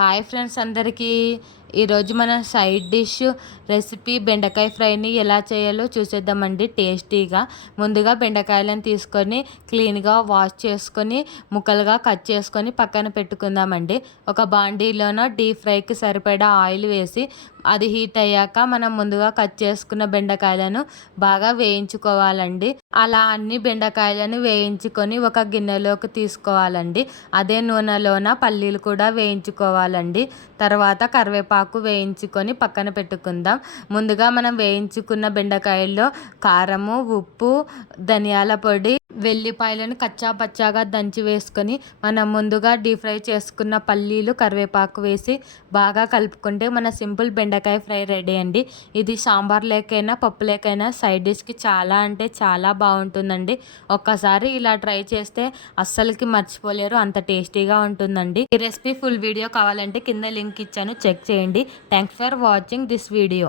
Hi friends అందరికీ. ఈరోజు మన సైడ్ డిష్ రెసిపీ బెండకాయ ఫ్రైని ఎలా చేయాలో చూసేద్దామండి టేస్టీగా. ముందుగా బెండకాయలను తీసుకొని క్లీన్గా వాష్ చేసుకొని ముక్కలుగా కట్ చేసుకొని పక్కన పెట్టుకుందామండి. ఒక బాండీలోన డీప్ ఫ్రైకి సరిపడా ఆయిల్ వేసి అది హీట్ అయ్యాక మనం ముందుగా కట్ చేసుకున్న బెండకాయలను బాగా వేయించుకోవాలండి. అలా అన్ని బెండకాయలను వేయించుకొని ఒక గిన్నెలోకి తీసుకోవాలండి. అదే నూనెలోన పల్లీలు కూడా వేయించుకోవాలండి. తర్వాత కరివేపాకు వేయించుకొని పక్కన పెట్టుకుందాం. ముందుగా మనం వేయించుకున్న బెండకాయల్లో కారము, ఉప్పు, ధనియాల పొడి, వెల్లిపాయలను కచ్చా పచ్చాగా దంచి వేసుకొని మనం ముందుగా డీప్ ఫ్రై చేసుకున్న పల్లీలు, కరివేపాకు వేసి బాగా కలుపుకుంటే మన సింపుల్ బెండకాయ ఫ్రై రెడీ అండి. ఇది సాంబార్ లేకైనా పప్పు లేకైనా సైడ్ డిష్కి చాలా అంటే చాలా బాగుంటుందండి. ఒక్కసారి ఇలా ట్రై చేస్తే అస్సలకి మర్చిపోలేరు, అంత టేస్టీగా ఉంటుందండి. ఈ రెసిపీ ఫుల్ వీడియో కావాలంటే కింద లింక్ ఇచ్చాను, చెక్ చేయండి. Thanks for watching this video.